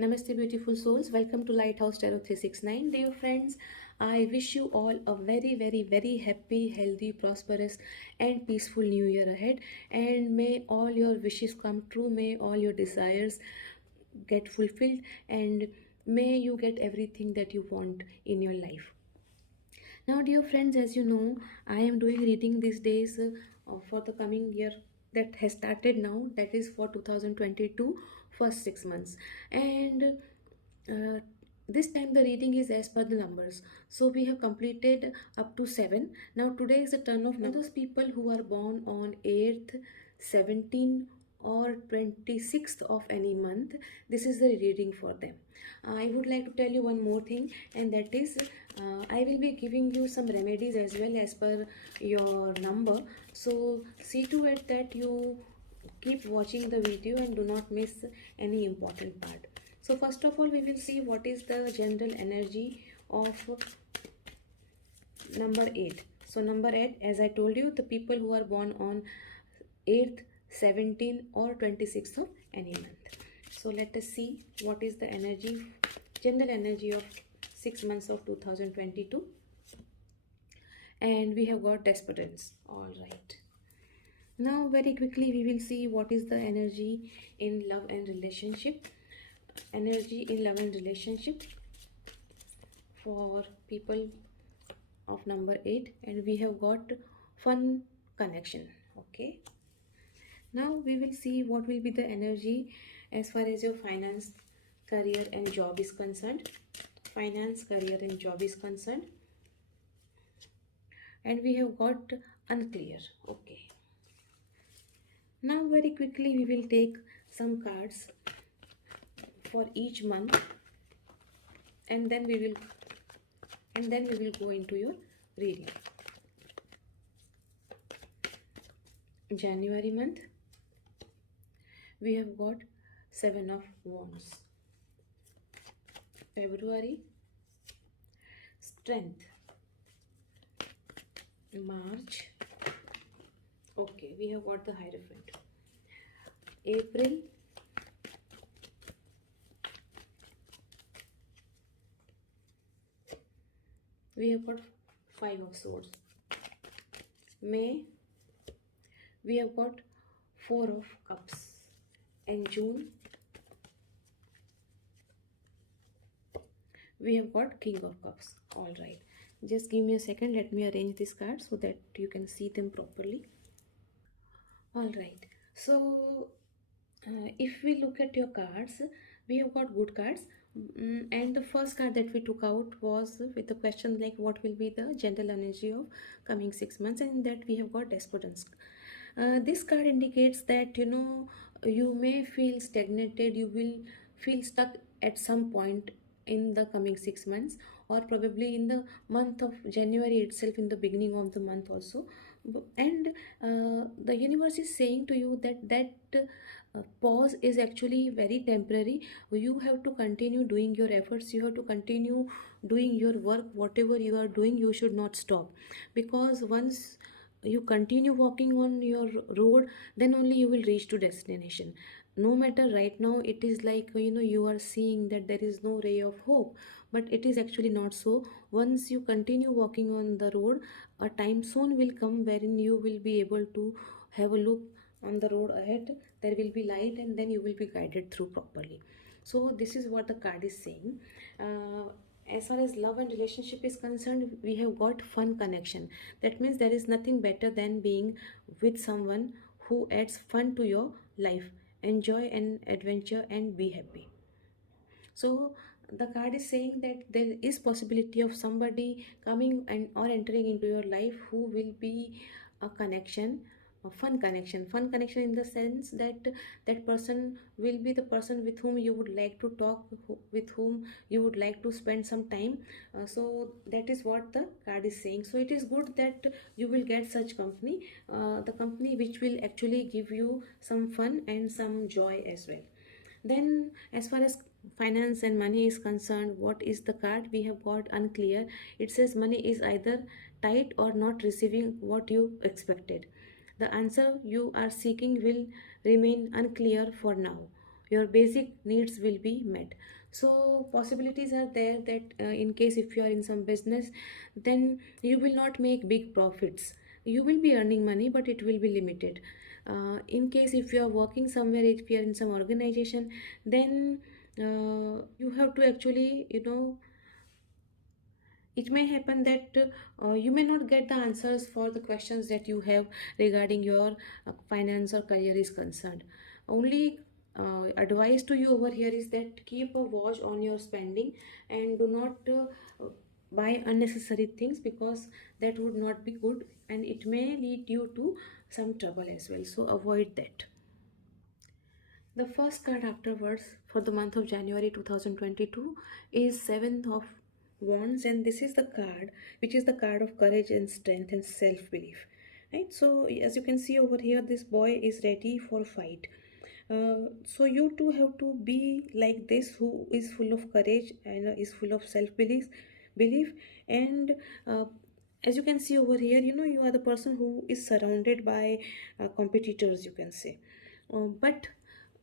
Namaste, beautiful souls. Welcome to Lighthouse Tarot 369. Dear friends, I wish you all a very, very, very happy, healthy, prosperous, and peaceful new year ahead. And may all your wishes come true. May all your desires get fulfilled. And may you get everything that you want in your life. Now, dear friends, as you know, I am doing reading these days for the coming year that has started now, that is for 2022, first 6 months. And uh, this time the reading is as per the numbers. So we have completed up to 7. Now, today is the turn of those people who are born on 8th, 17th, or 26th of any month. This is the reading for them. I would like to tell you one more thing, and that is I will be giving you some remedies as well as per your number. So see to it that you keep watching the video and do not miss any important part. So first of all, we will see what is the general energy of number 8. So number 8, as I told you, the people who are born on 8th, 17th, or 26th of any month. So let us see what is the energy, general energy of 6 months of 2022. And we have got Desperance. All right. Now very quickly we will see what is the energy in love and relationship. Energy in love and relationship for people of number 8, and we have got fun connection. Okay, now we will see what will be the energy as far as your finance, career and job is concerned. Finance, career and job is concerned, and we have got unclear. Okay, now very quickly we will take some cards for each month, and then we will go into your reading. January month, we have got 7 of Wands. February, Strength. March, okay, we have got the Hierophant. April, we have got 5 of Swords. May, we have got 4 of Cups. And June, we have got King of Cups. All right, just give me a second, let me arrange this card so that you can see them properly. All right, so if we look at your cards, we have got good cards. And the first card that we took out was with the question like what will be the general energy of coming 6 months, and that we have got Desperance. This card indicates that you may feel stagnated, you will feel stuck at some point in the coming 6 months, or probably in the month of January itself, in the beginning of the month also. And the universe is saying to you that pause is actually very temporary. You have to continue doing your efforts, you have to continue doing your work. Whatever you are doing, you should not stop, because once you continue walking on your road, then only you will reach to destination. No matter right now it is like you are seeing that there is no ray of hope, but it is actually not so. Once you continue walking on the road, a time soon will come wherein you will be able to have a look on the road ahead. There will be light, and then you will be guided through properly. So this is what the card is saying. As far as love and relationship is concerned, we have got fun connection. That means there is nothing better than being with someone who adds fun to your life. Enjoy an adventure and be happy. So the card is saying that there is possibility of somebody coming and or entering into your life who will be a connection, a fun connection in the sense that that person will be the person with whom you would like to talk, with whom you would like to spend some time. So that is what the card is saying. So it is good that you will get such company, the company which will actually give you some fun and some joy as well. Then as far as finance and money is concerned, what is the card we have got? Unclear. It says money is either tight or not receiving what you expected. The answer you are seeking will remain unclear for now. your basic needs will be met. So possibilities are there that in case if you are in some business, then you will not make big profits. You will be earning money, but it will be limited. In case if you are working somewhere, if you are in some organization, then you have to actually, it may happen that you may not get the answers for the questions that you have regarding your finance or career is concerned. Only advice to you over here is that keep a watch on your spending and do not buy unnecessary things, because that would not be good and it may lead you to some trouble as well, so avoid that. The first card afterwards for the month of January 2022 is Seventh of Wands, and this is the card which is the card of courage and strength and self-belief. Right? So as you can see over here, this boy is ready for fight. So you too have to be like this, who is full of courage and is full of self belief. And as you can see over here, you are the person who is surrounded by competitors, you can say. But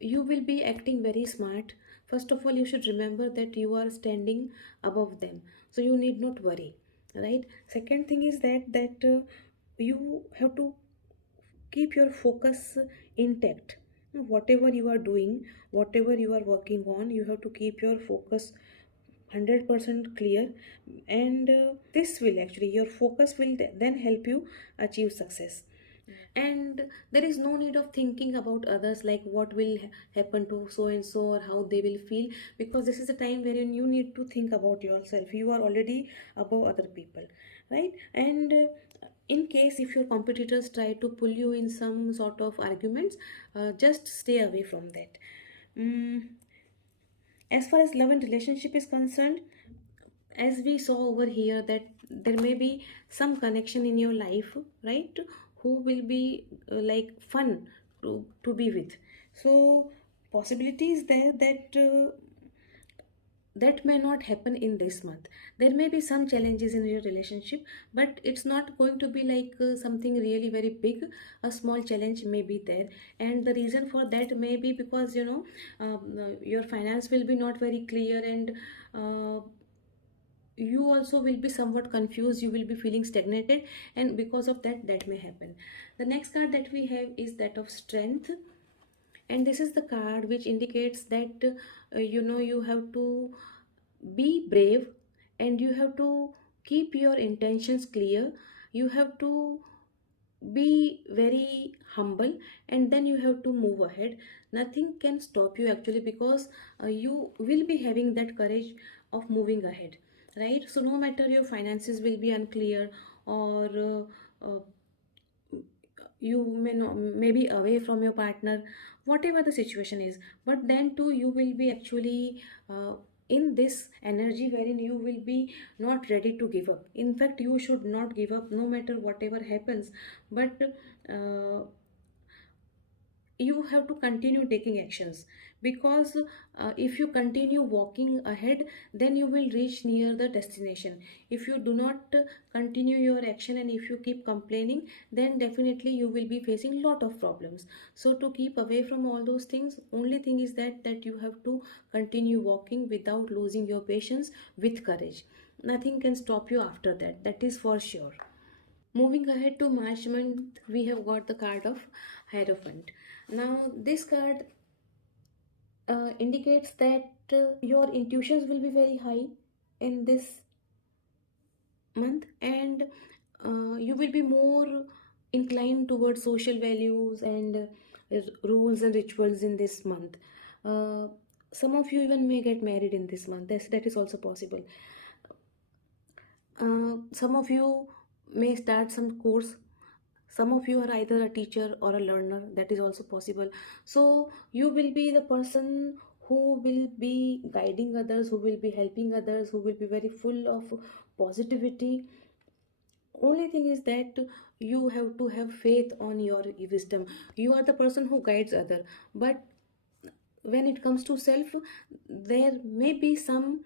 you will be acting very smart. First of all, you should remember that you are standing above them, so you need not worry, right? Second thing is that you have to keep your focus intact. Whatever you are doing, whatever you are working on, you have to keep your focus 100% clear. And this will actually, your focus will then help you achieve success. And there is no need of thinking about others, like what will happen to so and so or how they will feel, because this is a time wherein you need to think about yourself. You are already above other people, right? And in case if your competitors try to pull you in some sort of arguments, just stay away from that. mm, as far as love and relationship is concerned, as we saw over here, that there may be some connection in your life, right, who will be like fun to be with. So possibility is there that that may not happen in this month. There may be some challenges in your relationship, but it's not going to be like something really very big. A small challenge may be there, and the reason for that may be because your finance will be not very clear, and you also will be somewhat confused, you will be feeling stagnated, and because of that, that may happen. The next card that we have is that of strength, and this is the card which indicates that you have to be brave, and you have to keep your intentions clear. You have to be very humble, and then you have to move ahead. Nothing can stop you actually, because you will be having that courage of moving ahead, right? So no matter your finances will be unclear, or you may be away from your partner, whatever the situation is, but then too you will be actually in this energy wherein you will be not ready to give up. In fact, you should not give up no matter whatever happens, but uh, you have to continue taking actions, because if you continue walking ahead, then you will reach near the destination. If you do not continue your action, and if you keep complaining, then definitely you will be facing lot of problems. So to keep away from all those things, only thing is that you have to continue walking without losing your patience, with courage. Nothing can stop you after that, that is for sure. Moving ahead to March month, we have got the card of Hierophant. Now, this card indicates that your intuitions will be very high in this month, and you will be more inclined towards social values and rules and rituals in this month. Uh, some of you even may get married in this month. That is also possible. Some of you may start some course. Some of you are either a teacher or a learner, that is also possible. So you will be the person who will be guiding others, who will be helping others, who will be very full of positivity. Only thing is that you have to have faith on your wisdom. You are the person who guides other, but when it comes to self, there may be some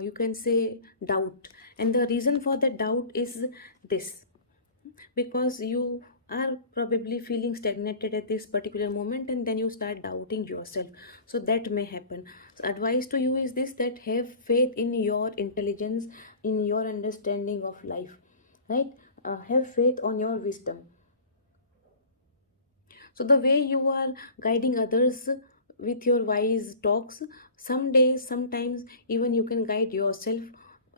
you can say doubt, and the reason for that doubt is this: because you are probably feeling stagnated at this particular moment, and then you start doubting yourself. So that may happen. So advice to you is this, that have faith in your intelligence, in your understanding of life, right? Have faith on your wisdom. So the way you are guiding others with your wise talks, some days, sometimes even you can guide yourself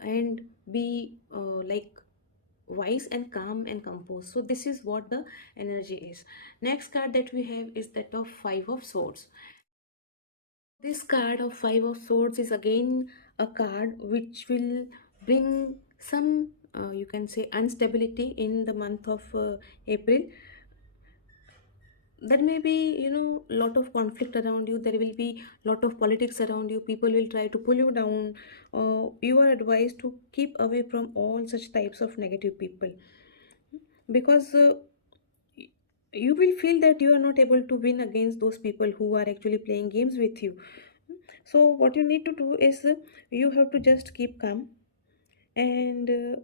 and be like wise and calm and composed. So this is what the energy is. Next card that we have is that of Five of Swords. This card of Five of Swords is again a card which will bring some you can say instability in the month of April. There may be, lot of conflict around you. There will be lot of politics around you. People will try to pull you down. You are advised to keep away from all such types of negative people, because you will feel that you are not able to win against those people who are actually playing games with you. So what you need to do is, you have to just keep calm and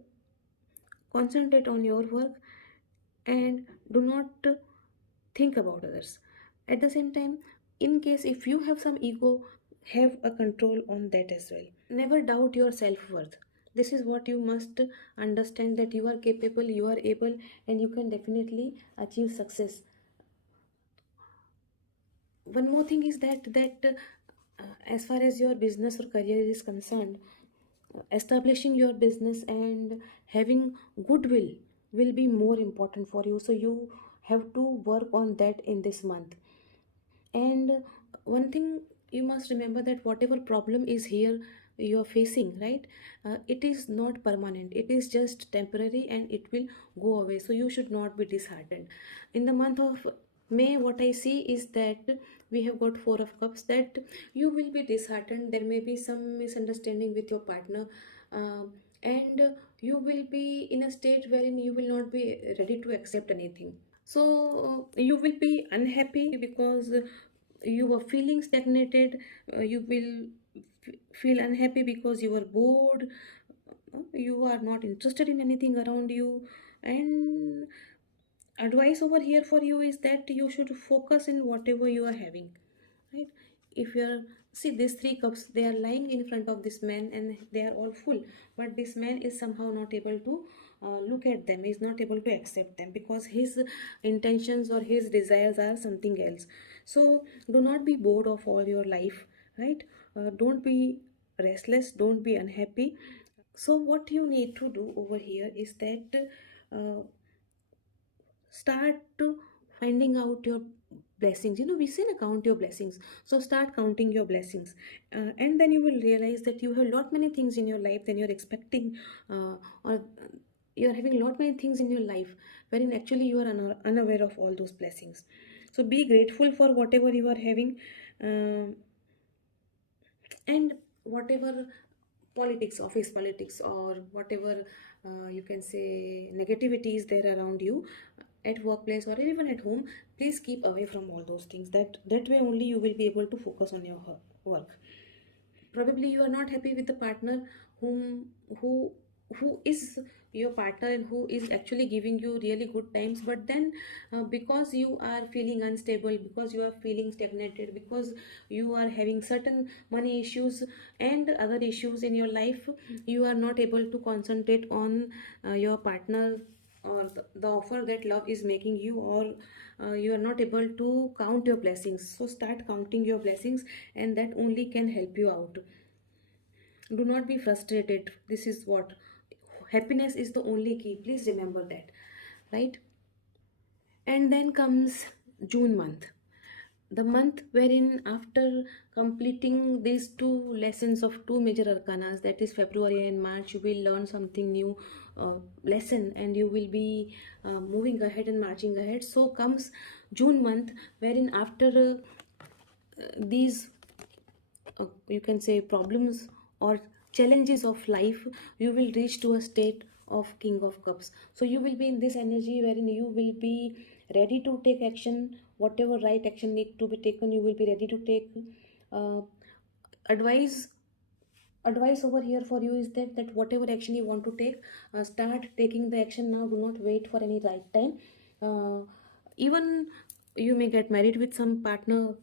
concentrate on your work, and do not think about others. At the same time, in case if you have some ego, have a control on that as well. Never doubt your self-worth. This is what you must understand, that you are capable, you are able, and you can definitely achieve success. One more thing is that as far as your business or career is concerned, establishing your business and having goodwill will be more important for you. So you have to work on that in this month. And one thing you must remember, that whatever problem is here you are facing, right, it is not permanent, it is just temporary and it will go away. So you should not be disheartened. In the month of May, what I see is that we have got Four of Cups, that you will be disheartened. There may be some misunderstanding with your partner, and you will be in a state wherein you will not be ready to accept anything. So you will be unhappy because you are feeling stagnated. You will feel unhappy because you are bored. You are not interested in anything around you. And advice over here for you is that you should focus in whatever you are having, right? If you are, see, these three cups, they are lying in front of this man and they are all full, but this man is somehow not able to look at them. He is not able to accept them because his intentions or his desires are something else. So do not be bored of all your life, right? Don't be restless, don't be unhappy. So what you need to do over here is that uh, start to finding out your blessings. We say na, count your blessings. So start counting your blessings, and then you will realize that you have lot many things in your life than you're expecting, or you're having lot many things in your life wherein actually you are unaware of all those blessings. So be grateful for whatever you are having. um, and whatever politics, office politics, or whatever you can say negativity is there around you at workplace or even at home, please keep away from all those things. That way only you will be able to focus on your work. Probably you are not happy with the partner whom who is your partner and who is actually giving you really good times, but then because you are feeling unstable, because you are feeling stagnated, because you are having certain money issues and other issues in your life, you are not able to concentrate on your partner or the offer that love is making you, or you are not able to count your blessings. So start counting your blessings, and that only can help you out. Do not be frustrated. This is what happiness is, the only key. Please remember that, right? And then comes June month, the month wherein, after completing these two lessons of two major arcanas, that is February and March, you will learn something new lesson, and you will be moving ahead and marching ahead. So comes June month, wherein after these you can say problems or challenges of life, you will reach to a state of King of Cups. So you will be in this energy wherein you will be ready to take action. Whatever right action need to be taken, you will be ready to take. uh, advice advice over here for you is that whatever action you want to take, start taking the action now. Do not wait for any right time. uh, even you may get married with some partner.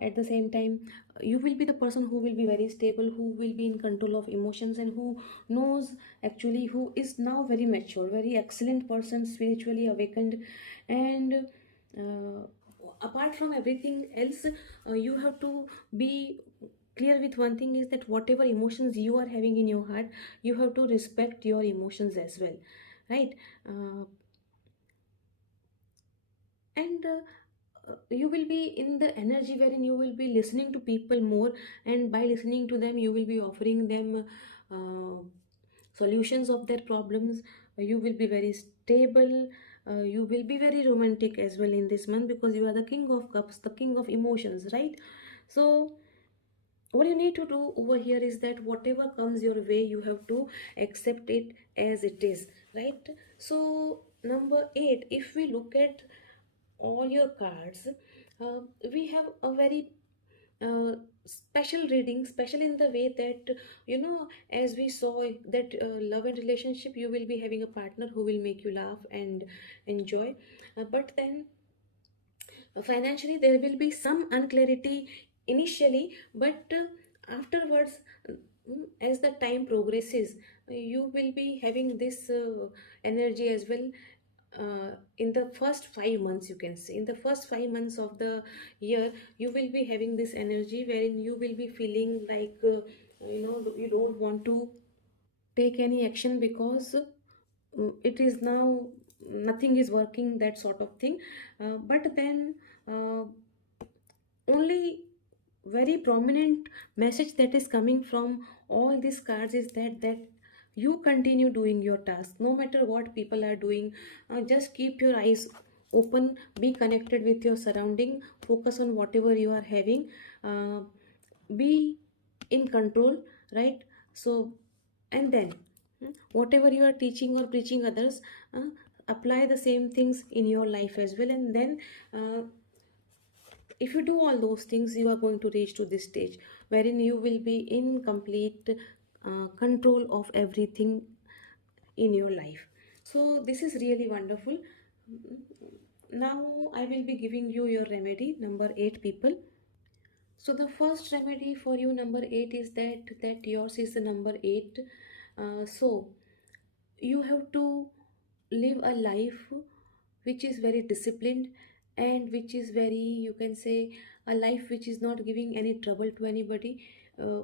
At the same time, you will be the person who will be very stable, who will be in control of emotions, and who knows, actually, who is now very mature, very excellent person, spiritually awakened. And uh, apart from everything else, you have to be clear with one thing, is that whatever emotions you are having in your heart, you have to respect your emotions as well, right? uh, and you will be in the energy wherein you will be listening to people more, and by listening to them you will be offering them uh, solutions of their problems. You will be very stable. You will be very romantic as well in this month, because you are the king of cups, the king of emotions, right? So what you need to do over here is that whatever comes your way, you have to accept it as it is, right? So number 8, if we look at all your cards, uh, we have a very uh, special reading, special in the way that, as we saw that love and relationship, you will be having a partner who will make you laugh and enjoy. But then financially there will be some unclarity initially, but afterwards, as the time progresses, you will be having this energy as well. In the first 5 months, you can say, in the first 5 months of the year, you will be having this energy wherein you will be feeling like, you don't want to take any action, because it is now nothing is working, that sort of thing. But then uh, only very prominent message that is coming from all these cards is that you continue doing your task no matter what people are doing. Just keep your eyes open, be connected with your surrounding, focus on whatever you are having, uh, be in control, right? So, and then whatever you are teaching or preaching others, uh, apply the same things in your life as well. And then uh, if you do all those things, you are going to reach to this stage wherein you will be in complete control of everything in your life. So this is really wonderful. Now I will be giving you your remedy, number 8 people. So the first remedy for you, number 8, is that yours is the number 8. So you have to live a life which is very disciplined, and which is very, you can say, a life which is not giving any trouble to anybody. uh,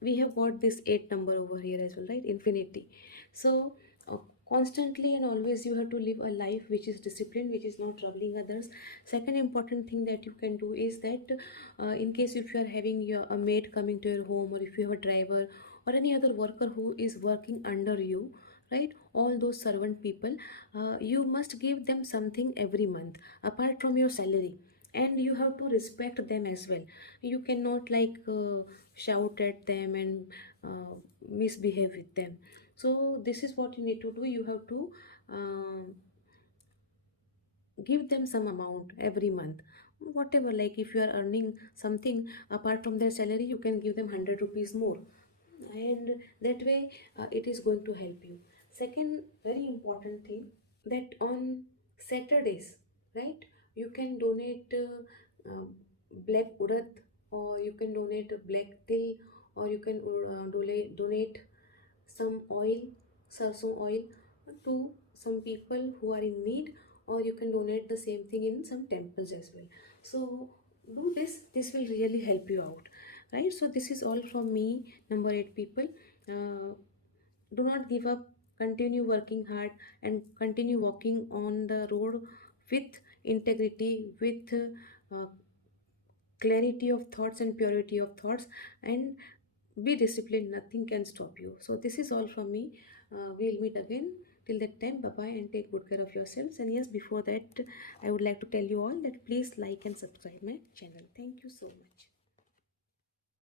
we have got this 8 number over here as well, right? Infinity. So uh, constantly and always you have to live a life which is disciplined, which is not troubling others. Second important thing that you can do is that, in case if you are having a maid coming to your home, or if you have a driver or any other worker who is working under you, right, all those servant people, you must give them something every month apart from your salary, and you have to respect them as well. You cannot like shout at them and misbehave with them. So this is what you need to do. You have to um, give them some amount every month, whatever, like if you are earning something apart from their salary, you can give them 100 rupees more, and that way it is going to help you. Second very important thing, that on Saturdays, right, you can donate black urad, or you can donate black till, or you can donate some oil, sarson oil, to some people who are in need, or you can donate the same thing in some temples as well. So do this will really help you out, right? So this is all from me, number 8 people. uh, do not give up, continue working hard, and continue walking on the road with integrity, with clarity of thoughts and purity of thoughts, and be disciplined, nothing can stop you. So this is all from me. We'll meet again. Till that time, bye bye, and take good care of yourselves. And yes, before that, I would like to tell you all that please like and subscribe my channel. Thank you so much.